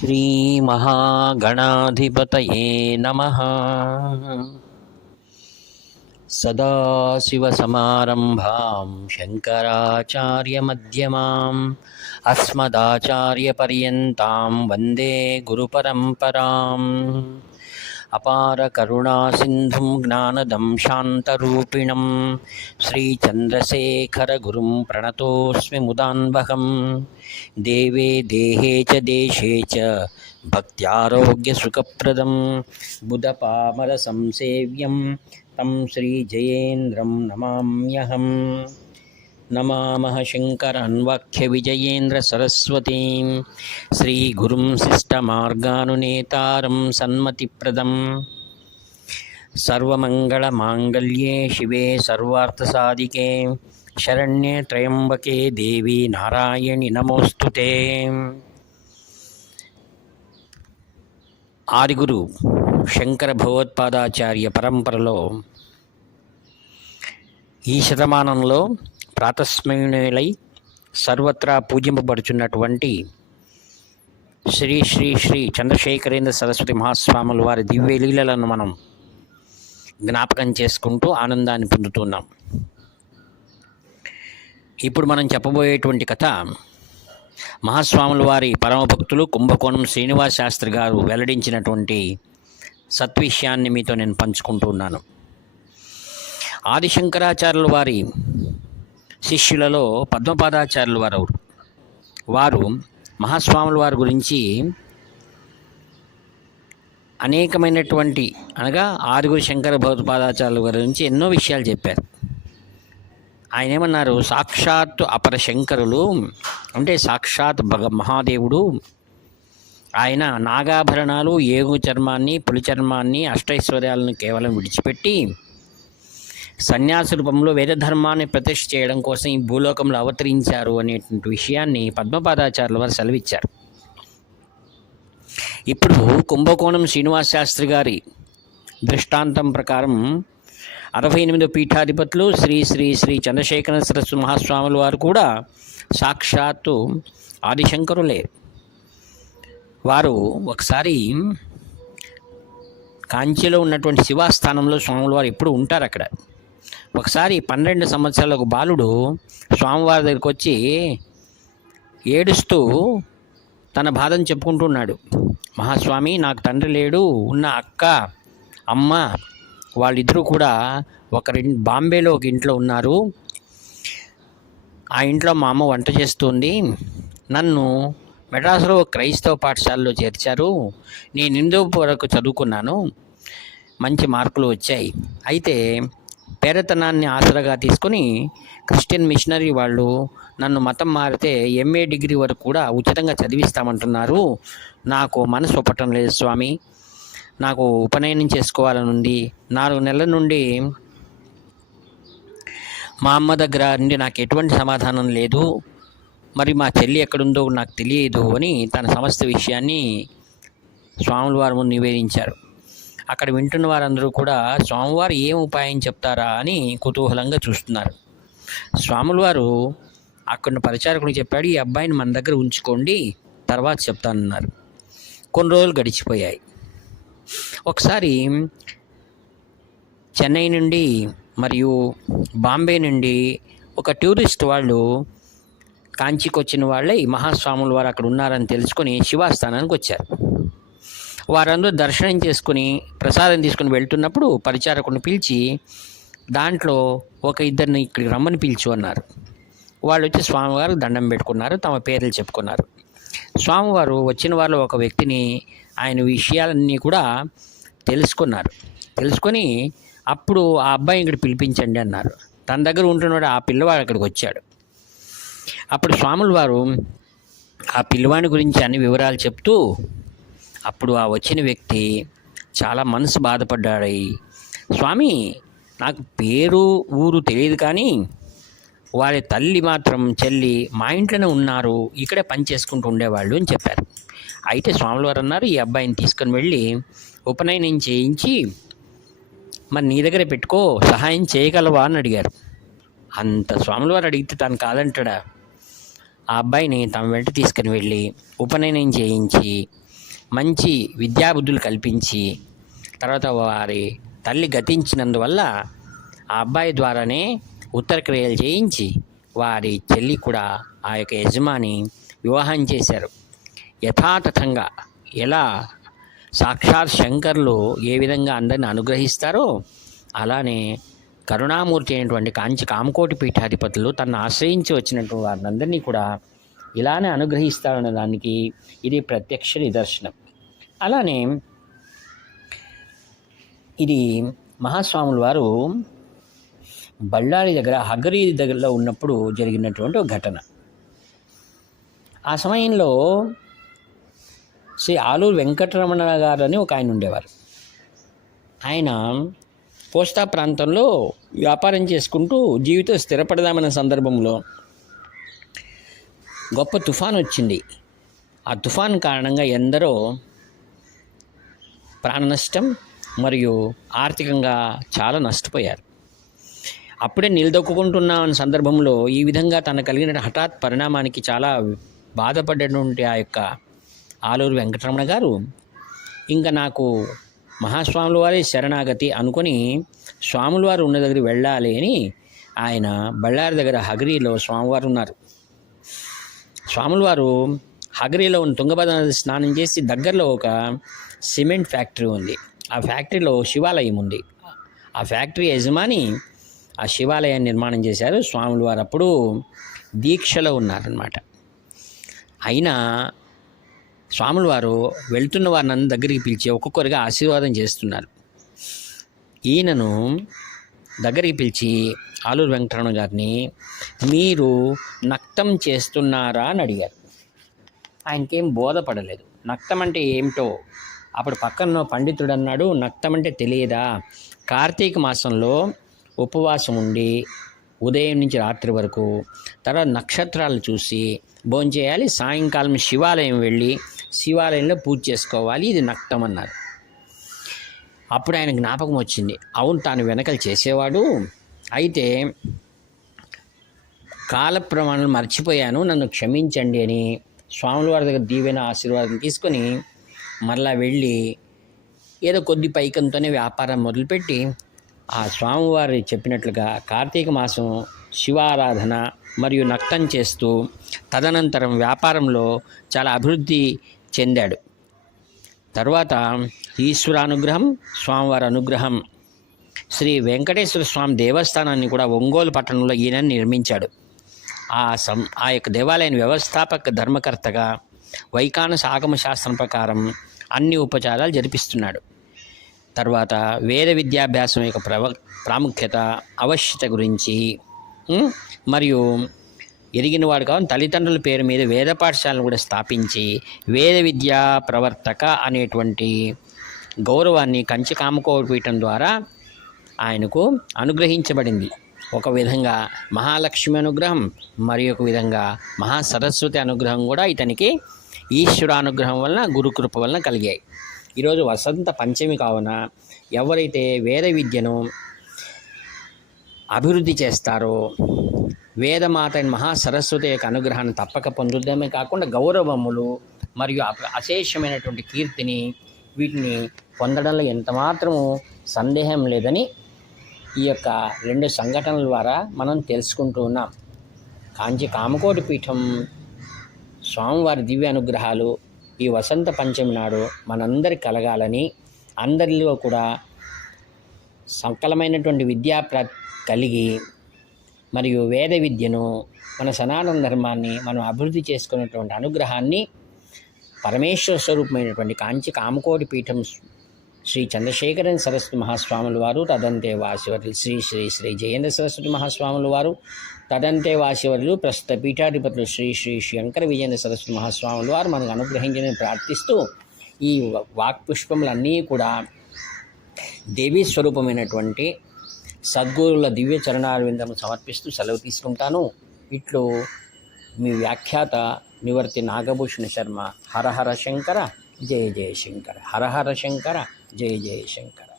श्रीमहागणाधिपतये नमः। सदाशिवसमारम्भां शङ्कराचार्यमध्यमाम् अस्मदाचार्यपर्यन्तां वन्दे गुरुपरम्पराम्। अपारकरुणासिन्धुं ज्ञानदं शान्तरूपिणं श्रीचन्द्रशेखरगुरुं प्रणतोऽस्मि मुदान्वहम्। देवे देहे च देशे च भक्त्यारोग्यसुखप्रदं बुधपामरसंसेव्यं तं श्रीजयेन्द्रं नमाम्यहम्। नमामः शङ्करान्वाख्यविजयेन्द्रसरस्वतीं श्रीगुरुं शिष्टमार्गानुनेतारं सन्मतिप्रदं। सर्वमङ्गलमाङ्गल्ये शिवे सर्वार्थसाधिके शरण्ये त्र्यम्बके देवी नारायणि नमोस्तुते। ఆదిగురు శంకర భగవత్పాదాచార్య పరంపరలో ఈ శతమానంలో ప్రాతస్మరణీయులై సర్వత్రా పూజింపబడుచున్నటువంటి శ్రీ శ్రీ శ్రీ చంద్రశేఖరేంద్ర సరస్వతి మహాస్వాముల వారి దివ్య లీలలను మనం జ్ఞాపకం చేసుకుంటూ ఆనందాన్ని పొందుతున్నాం. ఇప్పుడు మనం చెప్పబోయేటువంటి కథ మహాస్వాముల వారి పరమభక్తులు కుంభకోణం శ్రీనివాస శాస్త్రి గారు వెల్లడించినటువంటి సత్విషయాన్ని మీతో నేను పంచుకుంటున్నాను. ఆదిశంకరాచార్యుల వారి శిష్యులలో పద్మపాదాచార్యుల వారు మహాస్వాముల వారి గురించి అనేకమైనటువంటి అనగా ఆదిగురు శంకర భగవత్పాదాచార్యుల వారి గురించి ఎన్నో విషయాలు చెప్పారు. ఆయన ఏమన్నారు, సాక్షాత్తు అపర శంకరులు అంటే సాక్షాత్ మహాదేవుడు ఆయన నాగాభరణాలు, ఏగు చర్మాన్ని, పులి చర్మాన్ని, అష్టైశ్వర్యాలను కేవలం విడిచిపెట్టి సన్యాస రూపంలో వేదధర్మాన్ని ప్రతిష్ఠ చేయడం కోసం ఈ భూలోకంలో అవతరించారు అనేటువంటి విషయాన్ని పద్మపాదాచార్యుల వారు సెలవిచ్చారు. ఇప్పుడు కుంభకోణం శ్రీనివాస శాస్త్రి గారి దృష్టాంతం ప్రకారం 68 పీఠాధిపతులు శ్రీ శ్రీ శ్రీ చంద్రశేఖర సరస్వతి మహాస్వాముల వారు కూడా సాక్షాత్తు ఆదిశంకరులే. వారు ఒకసారి కాంచీలో ఉన్నటువంటి శివాస్థానంలో స్వాముల వారు ఎప్పుడు ఉంటారు అక్కడ. ఒకసారి 12 సంవత్సరాల ఒక బాలుడు స్వామివారి దగ్గరికి వచ్చి ఏడుస్తూ తన బాధను చెప్పుకుంటున్నాడు. మహాస్వామి, నాకు తండ్రి లేడు, ఉన్న అక్క అమ్మ వాళ్ళిద్దరూ కూడా బాంబేలో ఒక ఇంట్లో ఉన్నారు. ఆ ఇంట్లో మా అమ్మ వంట చేస్తుంది. నన్ను మెడ్రాస్లో క్రైస్తవ పాఠశాలలో చేర్చారు. నేను 8వ వరకు చదువుకున్నాను, మంచి మార్కులు వచ్చాయి. అయితే పేరతనాన్ని ఆసరాగా తీసుకొని క్రిస్టియన్ మిషనరీ వాళ్ళు నన్ను మతం మారితే MA డిగ్రీ వరకు కూడా ఉచితంగా చదివిస్తామంటున్నారు. నాకు మనసు ఒప్పటం లేదు స్వామి, నాకు ఉపనయనం చేసుకోవాలని ఉంది. 4 నెలల నుండి మా అమ్మ దగ్గర నుండి నాకు ఎటువంటి సమాధానం లేదు. మరి మా చెల్లి ఎక్కడుందో నాకు తెలియదు అని తన సమస్త విషయాన్ని స్వాముల వారి ముందు నివేదించారు. అక్కడ వింటున్న వారందరూ కూడా స్వామివారు ఏం ఉపాయం చెప్తారా అని కుతూహలంగా చూస్తున్నారు. స్వాముల వారు అక్కడ పరిచారకుడు చెప్పాడు, ఈ అబ్బాయిని మన దగ్గర ఉంచుకోండి, తర్వాత చెప్తానన్నారు. కొన్ని రోజులు గడిచిపోయాయి. ఒకసారి చెన్నై నుండి మరియు బాంబే నుండి ఒక టూరిస్ట్ వాళ్ళు కాంచీకి వచ్చిన వాళ్ళే మహాస్వాముల వారు అక్కడ ఉన్నారని తెలుసుకొని శివాస్థానానికి వచ్చారు. వారందరూ దర్శనం చేసుకుని ప్రసాదం తీసుకుని వెళ్తున్నప్పుడు పరిచారకుడిని పిలిచి దాంట్లో ఒక ఇద్దరిని ఇక్కడికి రమ్మని పిలిచు అన్నారు. వాళ్ళు వచ్చి స్వామివారు దండం పెట్టుకున్నారు, తమ పేర్లు చెప్పుకున్నారు. స్వామివారు వచ్చిన వాళ్ళు ఒక వ్యక్తిని ఆయన విషయాలన్నీ కూడా తెలుసుకొని అప్పుడు ఆ అబ్బాయి ఇక్కడ పిలిపించండి అన్నారు. తన దగ్గర ఉంటున్నాడు ఆ పిల్లవాడు అక్కడికి వచ్చాడు. అప్పుడు స్వాముల వారు ఆ పిల్లవాడి గురించి అన్ని వివరాలు చెప్తూ అప్పుడు ఆ వచ్చిన వ్యక్తి చాలా మనసు బాధపడ్డాడు. స్వామి, నాకు పేరు ఊరు తెలియదు, కానీ వారి తల్లి మాత్రం చెల్లి మా ఇంట్లోనే ఉన్నారు, ఇక్కడే పని చేసుకుంటూ ఉండేవాళ్ళు అని చెప్పారు. అయితే స్వాముల వారు అన్నారు, ఈ అబ్బాయిని తీసుకొని వెళ్ళి ఉపనయనం చేయించి మరి నీ దగ్గర పెట్టుకో, సహాయం చేయగలవా అని అడిగారు. అంత స్వాముల వారు అడిగితే తను కాదంటాడా? ఆ అబ్బాయిని తమ వెంట తీసుకుని వెళ్ళి ఉపనయనం చేయించి మంచి విద్యాబుద్ధులు కల్పించి తర్వాత వారి తల్లి గతించినందువల్ల ఆ అబ్బాయి ద్వారానే ఉత్తర క్రియలు చేయించి వారి చెల్లి కూడా ఆ యొక్క యజమాని వివాహం చేశారు. యథాతథంగా ఎలా సాక్షాత్ శంకర్లు ఏ విధంగా అందరిని అనుగ్రహిస్తారో అలానే కరుణామూర్తి అయినటువంటి కాంచి కామకోటి పీఠాధిపతులు తనను ఆశ్రయించి వచ్చినటువంటి వారినందరినీ కూడా ఇలానే అనుగ్రహిస్తారన్న దానికి ఇది ప్రత్యక్ష నిదర్శనం. అలానే ఇది మహాస్వాముల వారు బళ్ళారి దగ్గర హగరి దగ్గరలో ఉన్నప్పుడు జరిగినటువంటి ఒక ఘటన. ఆ సమయంలో శ్రీ ఆలూరు వెంకటరమణ గారు అని ఒక ఆయన ఉండేవారు. ఆయన కోస్తా ప్రాంతంలో వ్యాపారం చేసుకుంటూ జీవితం స్థిరపడదామన్న సందర్భంలో గొప్ప తుఫాన్ వచ్చింది. ఆ తుఫాన్ కారణంగా ఎందరో ప్రాణ నష్టం మరియు ఆర్థికంగా చాలా నష్టపోయారు. అప్పుడే నిలదొక్కుంటున్న సందర్భంలో ఈ విధంగా తనకు కలిగిన హఠాత్ పరిణామానికి చాలా బాధపడ్డటువంటి ఆ యొక్క ఆలూరు వెంకటరమణ గారు ఇంకా నాకు మహాస్వాముల వారి శరణాగతి అనుకొని స్వాముల వారు ఉన్న దగ్గరికి వెళ్ళాలి అని ఆయన బళ్ళారి దగ్గర హగరిలో స్వామివారు ఉన్నారు. స్వాముల వారు హగరిలో ఉన్న తుంగభద్ర నది స్నానం చేసి దగ్గరలో ఒక సిమెంట్ ఫ్యాక్టరీ ఉంది. ఆ ఫ్యాక్టరీలో శివాలయం ఉంది. ఆ ఫ్యాక్టరీ యజమాని ఆ శివాలయాన్ని నిర్మాణం చేశారు. స్వాముల వారు అప్పుడు దీక్షలో ఉన్నారన్నమాట. అయినా స్వాముల వారు వెళ్తున్న వారిని దగ్గరికి పిలిచి ఒక్కొక్కరిగా ఆశీర్వాదం చేస్తున్నారు. ఈయనను దగ్గరికి పిలిచి ఆలూరు వెంకటరమణ గారిని మీరు నక్తం చేస్తున్నారా అని అడిగారు. ఆయనకేం బోధపడలేదు. నక్తం అంటే ఏమిటో అప్పుడు పక్కన పండితుడు అన్నాడు, నక్తం అంటే తెలియదా, కార్తీక మాసంలో ఉపవాసం ఉండి ఉదయం నుంచి రాత్రి వరకు తర్వాత నక్షత్రాలు చూసి భోంచేయాలి, సాయంకాలం శివాలయం వెళ్ళి శివాలయంలో పూజ చేసుకోవాలి, ఇది నక్తం అన్నారు. అప్పుడు ఆయన జ్ఞాపకం వచ్చింది, అవును తాను వెనకలు చేసేవాడు, అయితే కాల ప్రమాణాలు మర్చిపోయాను, నన్ను క్షమించండి అని స్వాముల వారి దగ్గర దీవెన ఆశీర్వాదం తీసుకొని మరలా వెళ్ళి ఏదో కొద్ది పైకంతోనే వ్యాపారం మొదలుపెట్టి ఆ స్వామివారి చెప్పినట్లుగా కార్తీక మాసం శివారాధన మరియు నక్తం చేస్తూ తదనంతరం వ్యాపారంలో చాలా అభివృద్ధి చెందాడు. తర్వాత ఈశ్వరానుగ్రహం, స్వామివారి అనుగ్రహం, శ్రీ వెంకటేశ్వర స్వామి దేవస్థానాన్ని కూడా ఒంగోలు పట్టణంలో ఈయన నిర్మించాడు. ఆ యొక్క దేవాలయం వ్యవస్థాపక ధర్మకర్తగా వైఖానస ఆగమ శాస్త్రం ప్రకారం అన్ని ఉపచారాలు జరిపిస్తున్నాడు. తర్వాత వేద విద్యాభ్యాసం యొక్క ప్రాముఖ్యత, ఆవశ్యకత గురించి మరియు ఎరిగినవాడు కావాలి తల్లిదండ్రుల పేరు మీద వేద పాఠశాలను కూడా స్థాపించి వేద విద్యా ప్రవర్తక అనేటువంటి గౌరవాన్ని కంచి కామకోపీఠం ద్వారా ఆయనకు అనుగ్రహించబడింది. ఒక విధంగా మహాలక్ష్మి అనుగ్రహం, మరి ఒక విధంగా మహాసరస్వతి అనుగ్రహం కూడా ఇతనికి ఈశ్వరానుగ్రహం వలన, గురుకృప వలన కలిగాయి. ఈరోజు వసంత పంచమి కావున ఎవరైతే వేద విద్యను అభివృద్ధి చేస్తారో వేదమాత మహాసరస్వతి యొక్క అనుగ్రహాన్ని తప్పక పొందుదమే కాకుండా గౌరవములు మరియు అశేషమైనటువంటి కీర్తిని వీటిని పొందడంలో ఎంతమాత్రము సందేహం లేదని ఈ యొక్క రెండు సంఘటనల ద్వారా మనం తెలుసుకుంటూ ఉన్నాం. కాంచి కామకోటి పీఠం స్వామివారి దివ్య అనుగ్రహాలు ఈ వసంత పంచమి నాడు మనందరి కలగాలని, అందరిలో కూడా సకలమైనటువంటి విద్యా కలిగి మరియు వేద విద్యను, మన సనాతన ధర్మాన్ని మనం అభివృద్ధి చేసుకున్నటువంటి అనుగ్రహాన్ని పరమేశ్వర స్వరూపమైనటువంటి కాంచి కామకోటి పీఠం శ్రీ చంద్రశేఖరన్ సరస్వతి మహాస్వాముల వారు, తదంతే వాసివర్యులు శ్రీ శ్రీ శ్రీ జయేంద్ర సరస్వతి మహాస్వాముల వారు, తదంతే వాసివర్యులు ప్రస్తుత పీఠాధిపతులు శ్రీ శ్రీ శంకర విజయేంద్ర సరస్వతి మహాస్వాముల వారు మనకు అనుగ్రహించని ప్రార్థిస్తూ ఈ వాక్పుష్పములన్నీ కూడా దేవీ స్వరూపమైనటువంటి సద్గురుల దివ్య చరణారవిందము సమర్పిస్తూ సెలవు తీసుకుంటాను. ఇట్లు మీ వ్యాఖ్యాత నివర్తి నాగభూషణ శర్మ. హర హర శంకర, జయ జయ శంకర. హర హర శంకర, జయ జయ శంకర.